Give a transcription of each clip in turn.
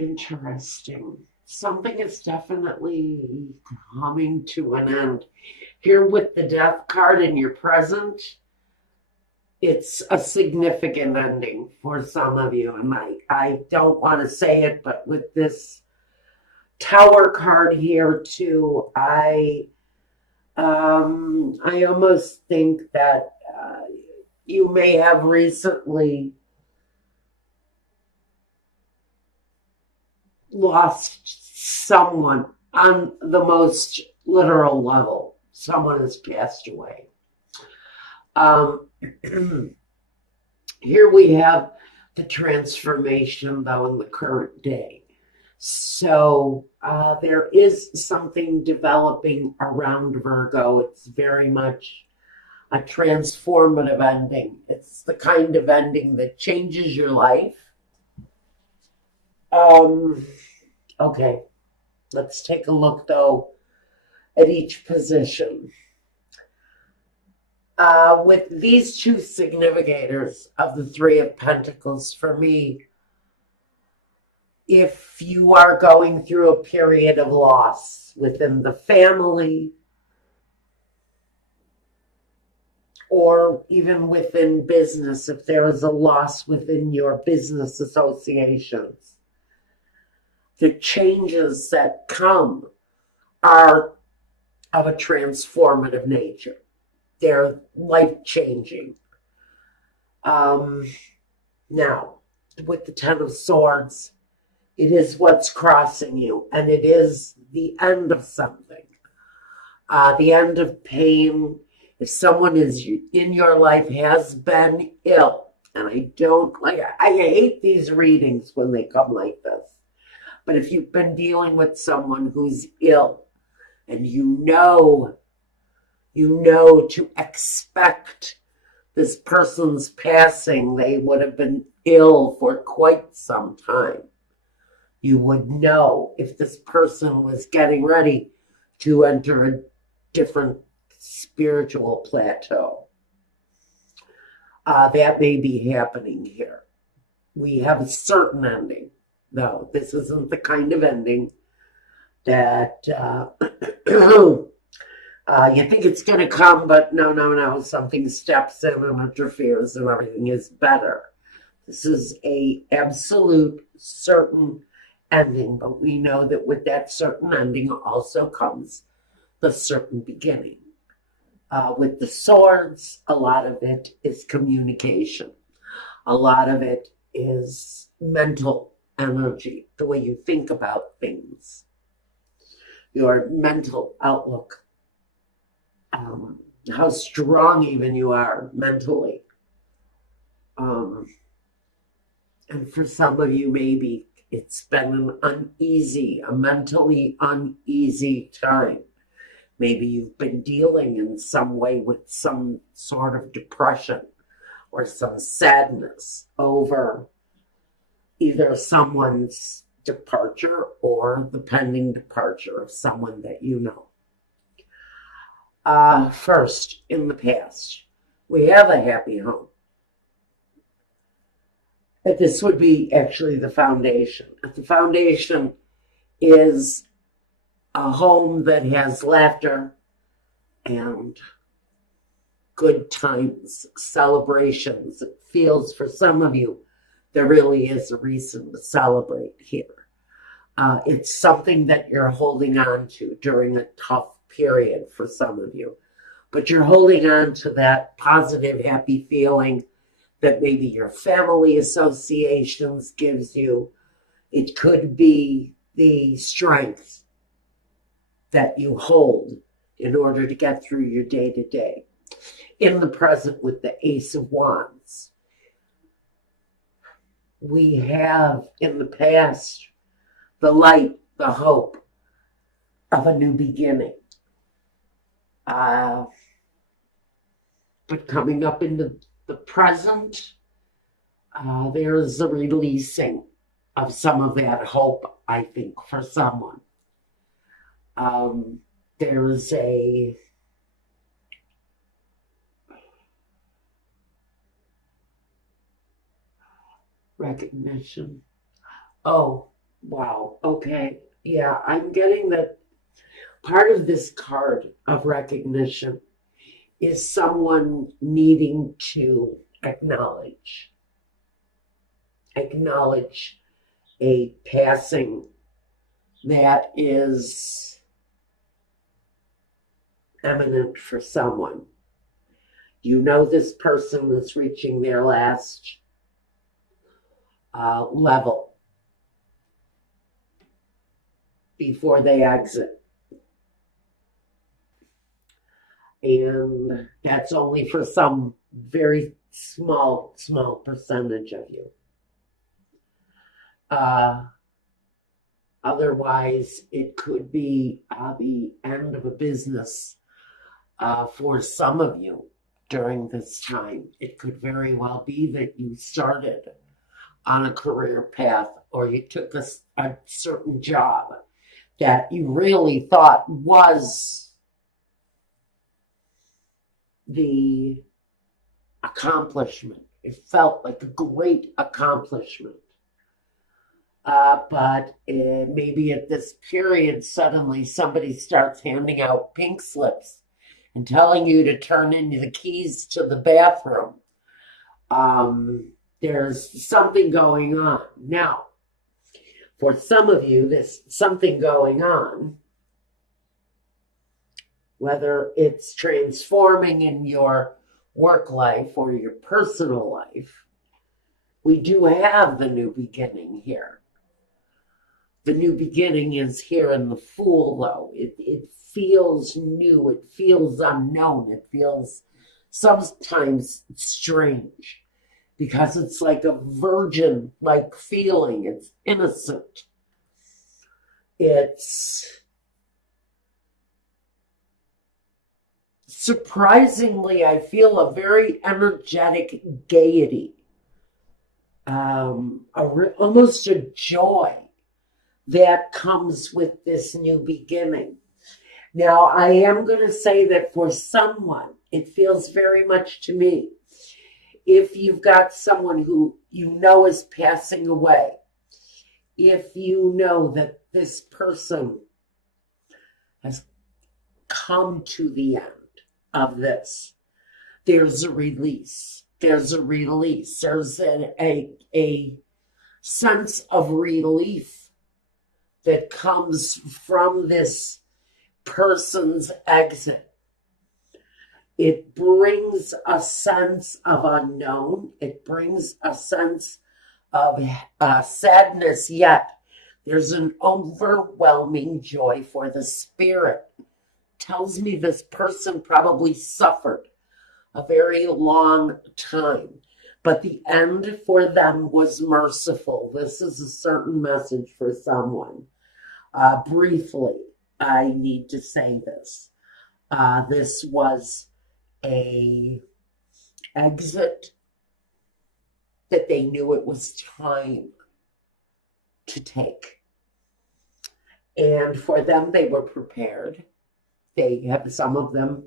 Interesting. Something is definitely coming to an end. Here with the death card in your present, it's a significant ending for some of you. And I don't want to say it, but with this tower card here too, I almost think that you may have recently lost someone on the most literal level. Someone has passed away. Um, Here we have the transformation, though, in the current day. So there is something developing around Virgo. It's very much a transformative ending. It's the kind of ending that changes your life. Okay, let's take a look, though, at each position. With these two significators of the Three of Pentacles, for me, if you are going through a period of loss within the family or even within business, if there is a loss within your business associations, the changes that come are of a transformative nature. They're life-changing. Now, with the Ten of Swords, it is what's crossing you, and it is the end of something, the end of pain. If someone is in your life has been ill, and I hate these readings when they come like this, but if you've been dealing with someone who's ill, and you know to expect this person's passing, they would have been ill for quite some time. You would know if this person was getting ready to enter a different spiritual plateau. That may be happening here. We have a certain ending, though. This isn't the kind of ending that you think it's going to come, but no. Something steps in and interferes and everything is better. This is a absolute certain ending, but we know that with that certain ending also comes the certain beginning. With the swords, a lot of it is communication. A lot of it is mental energy, the way you think about things, your mental outlook, how strong even you are mentally. And for some of you, maybe it's been a mentally uneasy time. Maybe you've been dealing in some way with some sort of depression or some sadness over either someone's departure or the pending departure of someone that you know. First, in the past, we have a happy home. But this would be actually the foundation. The foundation is a home that has laughter and good times, celebrations. It feels for some of you there really is a reason to celebrate here. It's something that you're holding on to during a tough period for some of you, but you're holding on to that positive, happy feeling that maybe your family associations gives you. It could be the strength that you hold in order to get through your day-to-day. In the present with the Ace of Wands, we have in the past the light, the hope of a new beginning. But coming up into the present, there's a releasing of some of that hope, I think, for someone. There's a recognition. Oh, Wow. Okay. Yeah, I'm getting that part of this card of recognition is someone needing to acknowledge a passing that is eminent for someone. You know this person is reaching their last level before they exit. And that's only for some very small percentage of you. Otherwise, it could be the end of a business for some of you during this time. It could very well be that you started on a career path or you took a certain job that you really thought was the accomplishment. It felt like a great accomplishment. But maybe at this period, suddenly somebody starts handing out pink slips and telling you to turn in the keys to the bathroom. There's something going on. Now, for some of you, there's something going on, whether it's transforming in your work life or your personal life. We do have the new beginning here. The new beginning is here in the Fool, though. It feels new. It feels unknown. It feels sometimes strange because it's like a virgin-like feeling. It's innocent. It's surprisingly, I feel a very energetic gaiety, almost a joy that comes with this new beginning. Now, I am going to say that for someone, it feels very much to me, if you've got someone who you know is passing away, if you know that this person has come to the end of this, there's a release. There's a release. There's a sense of relief that comes from this person's exit. It brings a sense of unknown. It brings a sense of sadness, yet there's an overwhelming joy for the spirit. Tells me this person probably suffered a very long time, but the end for them was merciful. This is a certain message for someone. Briefly, I need to say this. This was a exit that they knew it was time to take. And for them, they were prepared. They have some of them.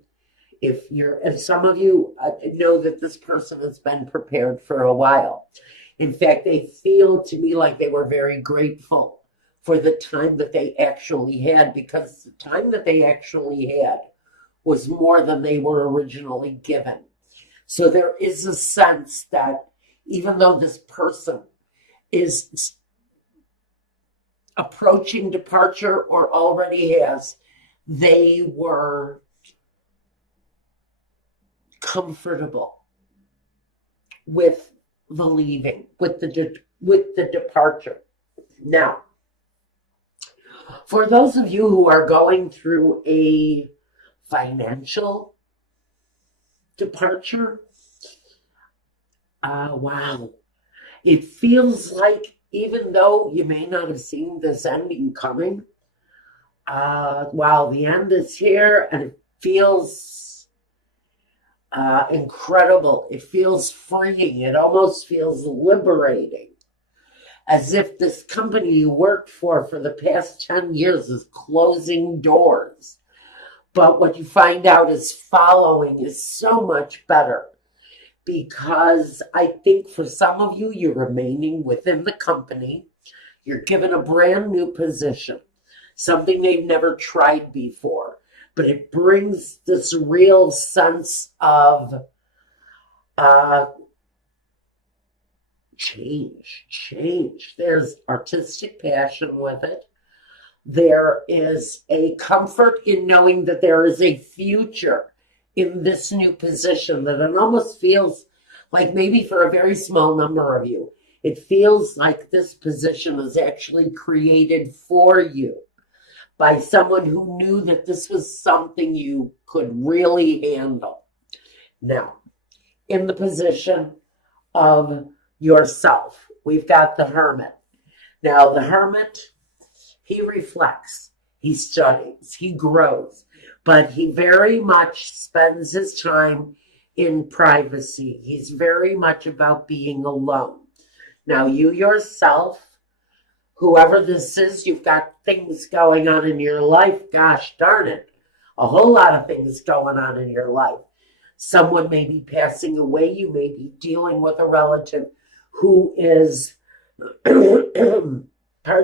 And some of you know that this person has been prepared for a while. In fact, they feel to me like they were very grateful for the time that they actually had, because the time that they actually had was more than they were originally given. So there is a sense that even though this person is approaching departure or already has, they were comfortable with the leaving, with the departure. Now, for those of you who are going through a financial departure, wow, it feels like even though you may not have seen this ending coming, wow, the end is here, and it feels incredible. It feels freeing. It almost feels liberating, as if this company you worked for the past 10 years is closing doors. But what you find out is following is so much better, because I think for some of you, you're remaining within the company. You're given a brand new position, something they've never tried before, but it brings this real sense of change. There's artistic passion with it. There is a comfort in knowing that there is a future in this new position, that it almost feels like, maybe for a very small number of you, it feels like this position is actually created for you by someone who knew that this was something you could really handle. Now, in the position of yourself, we've got the Hermit. Now, the Hermit, he reflects, he studies, he grows, but he very much spends his time in privacy. He's very much about being alone. Now, you yourself, whoever this is, you've got things going on in your life. Gosh darn it, a whole lot of things going on in your life. Someone may be passing away. You may be dealing with a relative who is, pardon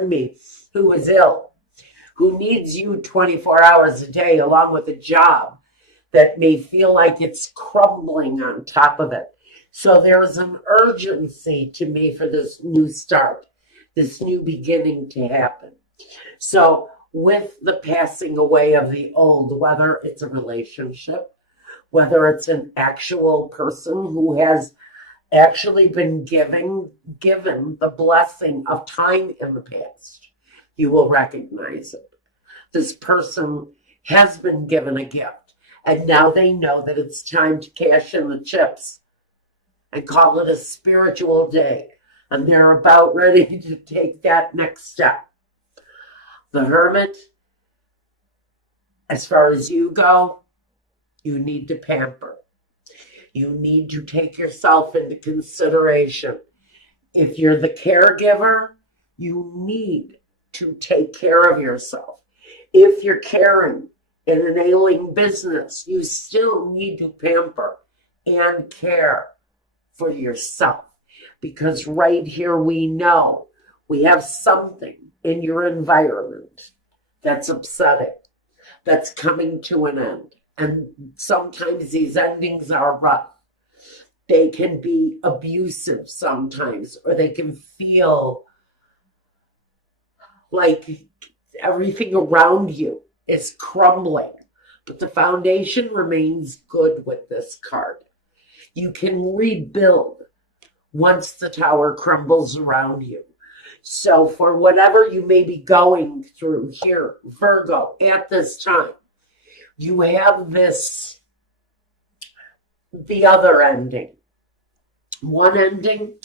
me, who is ill, who needs you 24 hours a day, along with a job that may feel like it's crumbling on top of it. So there's an urgency to me for this new start, this new beginning to happen. So with the passing away of the old, whether it's a relationship, whether it's an actual person who has actually been given the blessing of time in the past, you will recognize it. This person has been given a gift, and now they know that it's time to cash in the chips and call it a spiritual day, and they're about ready to take that next step. The Hermit, as far as you go, you need to pamper. You need to take yourself into consideration. If you're the caregiver, you need to take care of yourself. If you're caring in an ailing business, you still need to pamper and care for yourself. Because right here we know we have something in your environment that's upsetting, that's coming to an end. And sometimes these endings are rough. They can be abusive sometimes, or they can feel like everything around you is crumbling. But the foundation remains good with this card. You can rebuild once the tower crumbles around you. So for whatever you may be going through here, Virgo, at this time, you have this, the other ending. One ending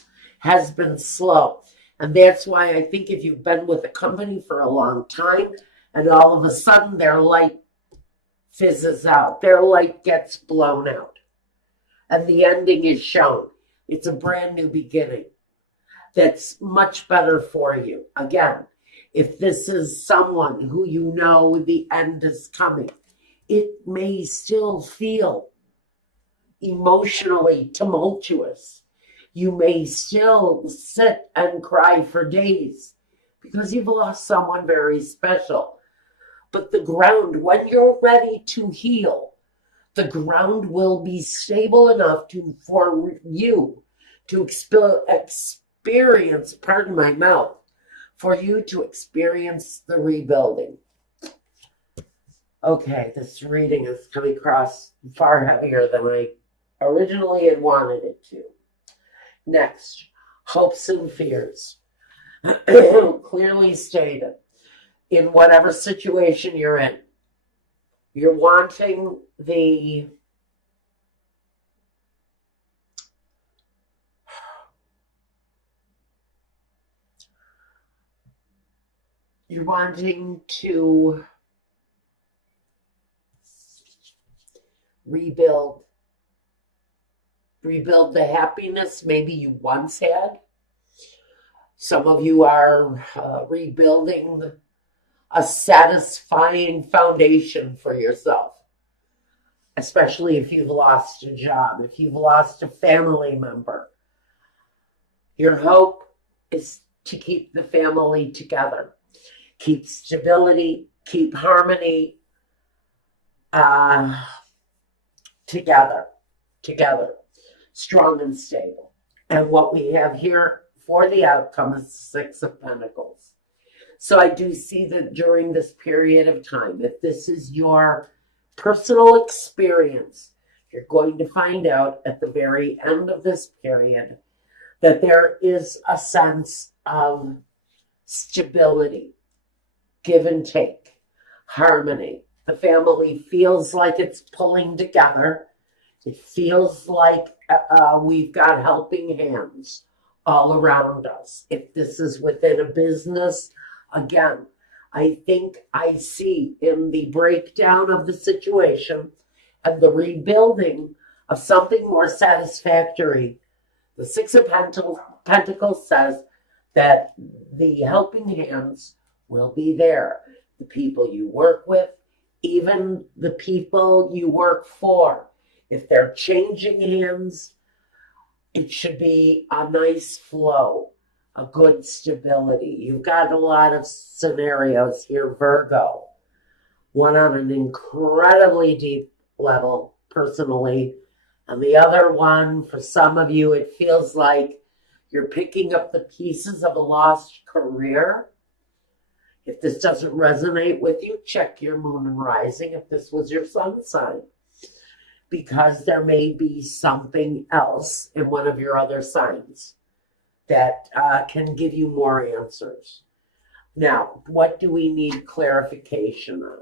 has been slow. And that's why I think if you've been with a company for a long time and all of a sudden their light fizzes out, their light gets blown out, and the ending is shown, it's a brand new beginning that's much better for you. Again, if this is someone who you know the end is coming, it may still feel emotionally tumultuous. You may still sit and cry for days because you've lost someone very special. But the ground, when you're ready to heal, the ground will be stable enough for you to experience, pardon my mouth, for you to experience the rebuilding. Okay, this reading is coming across far heavier than I originally had wanted it to. Next, hopes and fears. Clearly stated, in whatever situation you're in, you're wanting to rebuild the happiness maybe you once had. Some of you are rebuilding a satisfying foundation for yourself, especially if you've lost a job, if you've lost a family member. Your hope is to keep the family together, keep stability, keep harmony together, strong and stable. And what we have here for the outcome is Six of Pentacles. So I do see that during this period of time, if this is your personal experience, you're going to find out at the very end of this period that there is a sense of stability, give and take, harmony. The family feels like it's pulling together. It feels like we've got helping hands all around us. If this is within a business, again, I think I see in the breakdown of the situation and the rebuilding of something more satisfactory. The Six of Pentacles says that the helping hands will be there. The people you work with, even the people you work for. If they're changing hands, it should be a nice flow, a good stability. You've got a lot of scenarios here, Virgo. One on an incredibly deep level, personally, and the other one, for some of you, it feels like you're picking up the pieces of a lost career. If this doesn't resonate with you, check your moon and rising if this was your sun sign, because there may be something else in one of your other signs that can give you more answers. Now, what do we need clarification on?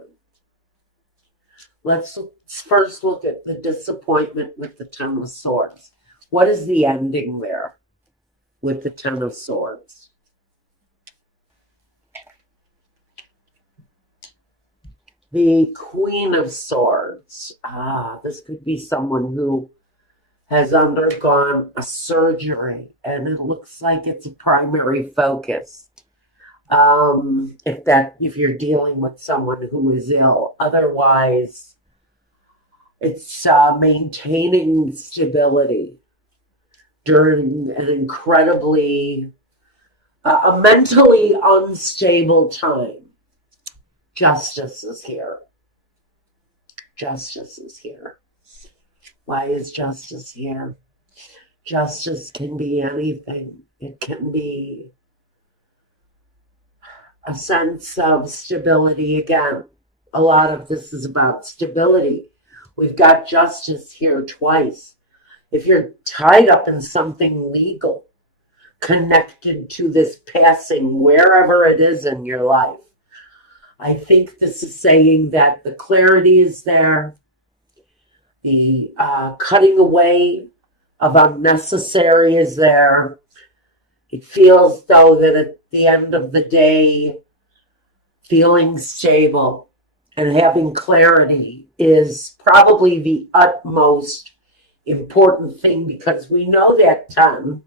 Let's first look at the disappointment with the Ten of Swords. What is the ending there with the Ten of Swords? The Queen of Swords. This could be someone who has undergone a surgery, and it looks like it's a primary focus. If you're dealing with someone who is ill, otherwise, it's maintaining stability during an incredibly, a mentally unstable time. Justice is here. Justice is here. Why is justice here? Justice can be anything. It can be a sense of stability. Again, a lot of this is about stability. We've got justice here twice. If you're tied up in something legal, connected to this passing, wherever it is in your life, I think this is saying that the clarity is there, the cutting away of unnecessary is there. It feels, though, that at the end of the day, feeling stable and having clarity is probably the utmost important thing, because we know that 10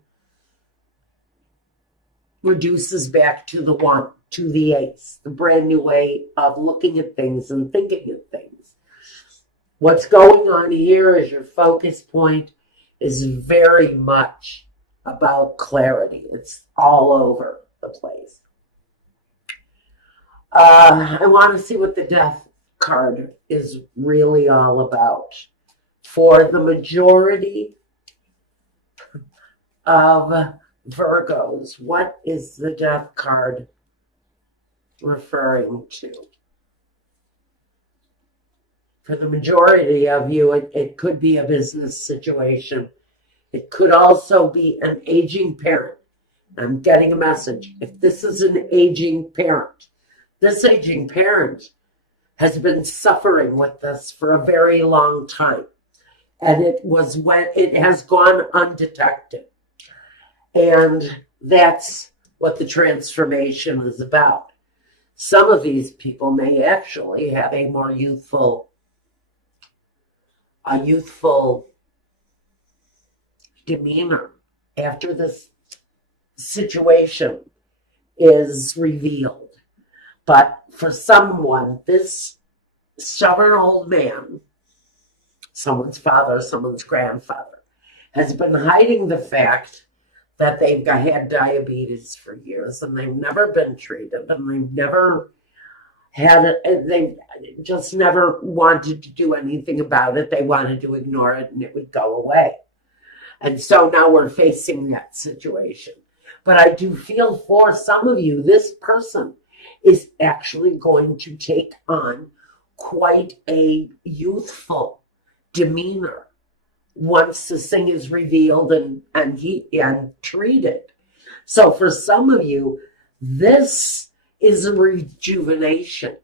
reduces back to the 1, to the ace, the brand new way of looking at things and thinking of things. What's going on here as your focus point is very much about clarity. It's all over the place. I want to see what the Death card is really all about. For the majority of Virgos, what is the Death card referring to? For the majority of you, it could be a business situation. It could also be an aging parent. I'm getting a message. If this is an aging parent, this aging parent has been suffering with this for a very long time. And it has gone undetected. And that's what the transformation is about. Some of these people may actually have a more youthful demeanor after this situation is revealed. But for someone, this stubborn old man, someone's father, someone's grandfather, has been hiding the fact that they've had diabetes for years and they've never been treated and they've never had it, they just never wanted to do anything about it. They wanted to ignore it and it would go away. And so now we're facing that situation. But I do feel for some of you, this person is actually going to take on quite a youthful demeanor once this thing is revealed and treated. So for some of you, this is a rejuvenation.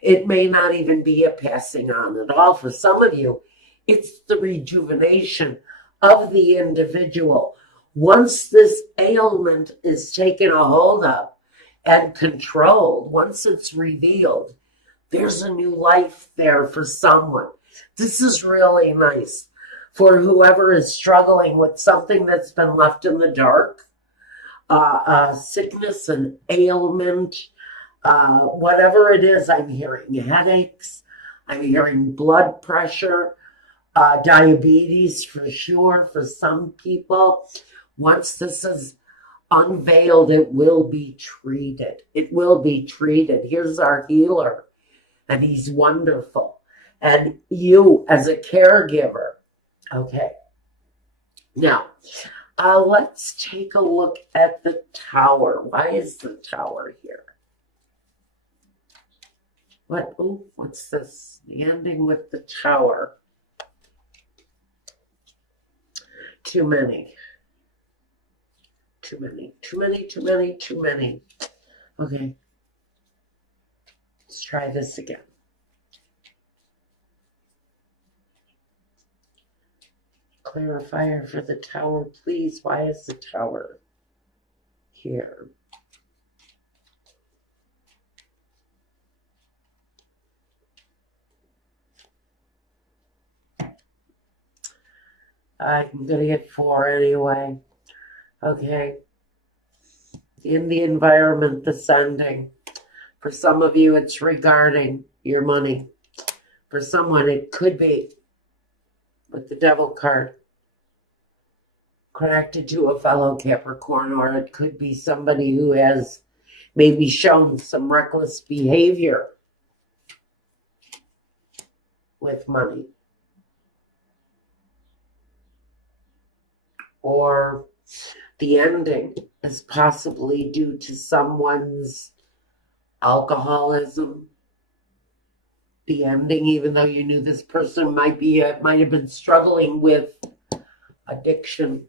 It may not even be a passing on at all. For some of you, it's the rejuvenation of the individual. Once this ailment is taken a hold of and controlled, once it's revealed, there's a new life there for someone. This is really nice for whoever is struggling with something that's been left in the dark, sickness and ailment, whatever it is. I'm hearing headaches, I'm hearing blood pressure, diabetes for sure for some people. Once this is unveiled, it will be treated. It will be treated. Here's our healer, and he's wonderful. And you as a caregiver. Okay. Now, let's take a look at the Tower. Why is the Tower here? What's this? The ending with the Tower. Too many. Too many. Too many, too many, too many. Okay. Let's try this again. Clarifier for the Tower, please. Why is the Tower here? I'm going to get 4 anyway. Okay. In the environment, descending. For some of you, it's regarding your money. For someone, it could be with the Devil card connected to a fellow Capricorn, or it could be somebody who has maybe shown some reckless behavior with money. Or the ending is possibly due to someone's alcoholism. The ending, even though you knew this person might have been struggling with addiction.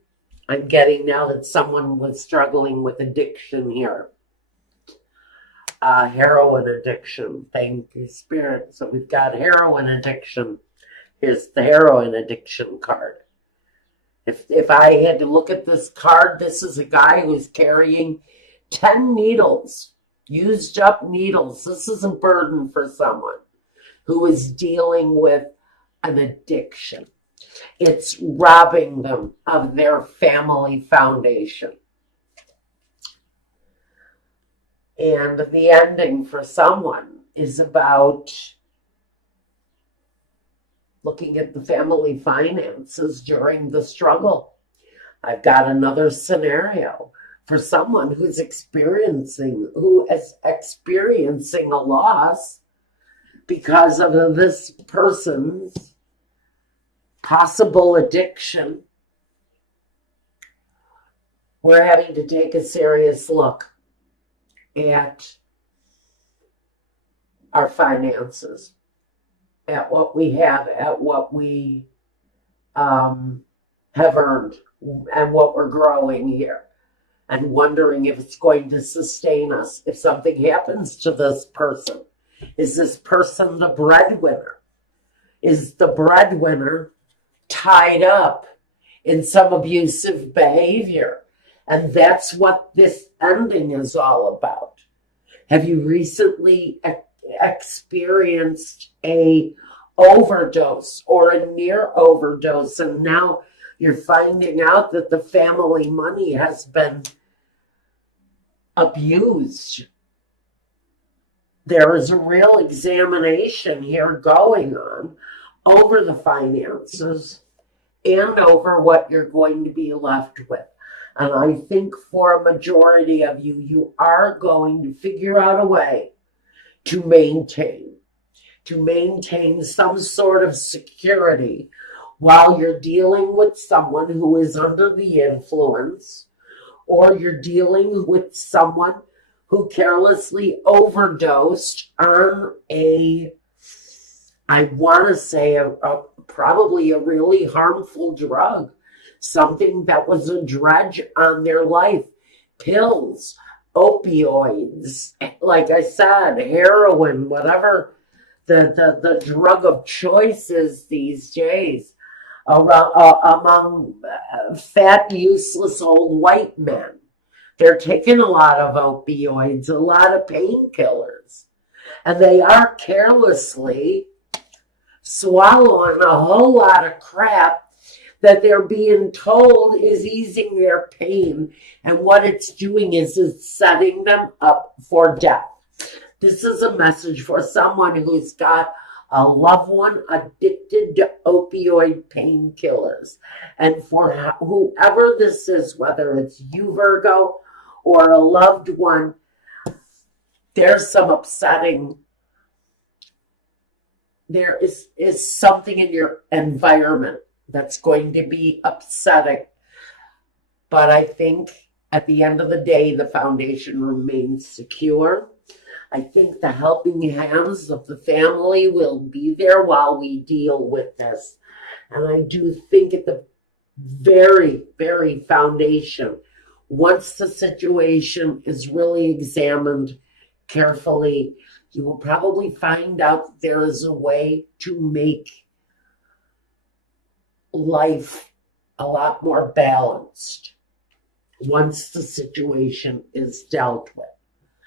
I'm getting now that someone was struggling with addiction here. Heroin addiction. Thank you, Spirit. So we've got heroin addiction. Here's the heroin addiction card. If I had to look at this card, this is a guy who's carrying 10 needles, used up needles. This is a burden for someone who is dealing with an addiction. It's robbing them of their family foundation. And the ending for someone is about looking at the family finances during the struggle. I've got another scenario for someone who is experiencing a loss because of this person's possible addiction. We're having to take a serious look at our finances, at what we have, at what we have earned, and what we're growing here, and wondering if it's going to sustain us. If something happens to this person, is this person the breadwinner? Is the breadwinner tied up in some abusive behavior? And that's what this ending is all about. Have you recently experienced a overdose or a near overdose, and now you're finding out that the family money has been abused? There is a real examination here going on over the finances and over what you're going to be left with. And I think for a majority of you, you are going to figure out a way to maintain some sort of security while you're dealing with someone who is under the influence, or you're dealing with someone who carelessly overdosed on I want to say, probably a really harmful drug, something that was a dredge on their life. Pills, opioids, like I said, heroin, whatever the drug of choice is these days among fat, useless old white men. They're taking a lot of opioids, a lot of painkillers, and they are carelessly swallowing a whole lot of crap that they're being told is easing their pain. And what it's doing is it's setting them up for death. This is a message for someone who's got a loved one addicted to opioid painkillers. And for whoever this is, whether it's you, Virgo, or a loved one, there's some upsetting. There is something in your environment that's going to be upsetting. But I think at the end of the day, the foundation remains secure. I think the helping hands of the family will be there while we deal with this. And I do think at the very, very foundation, once the situation is really examined carefully, you will probably find out that there is a way to make life a lot more balanced once the situation is dealt with.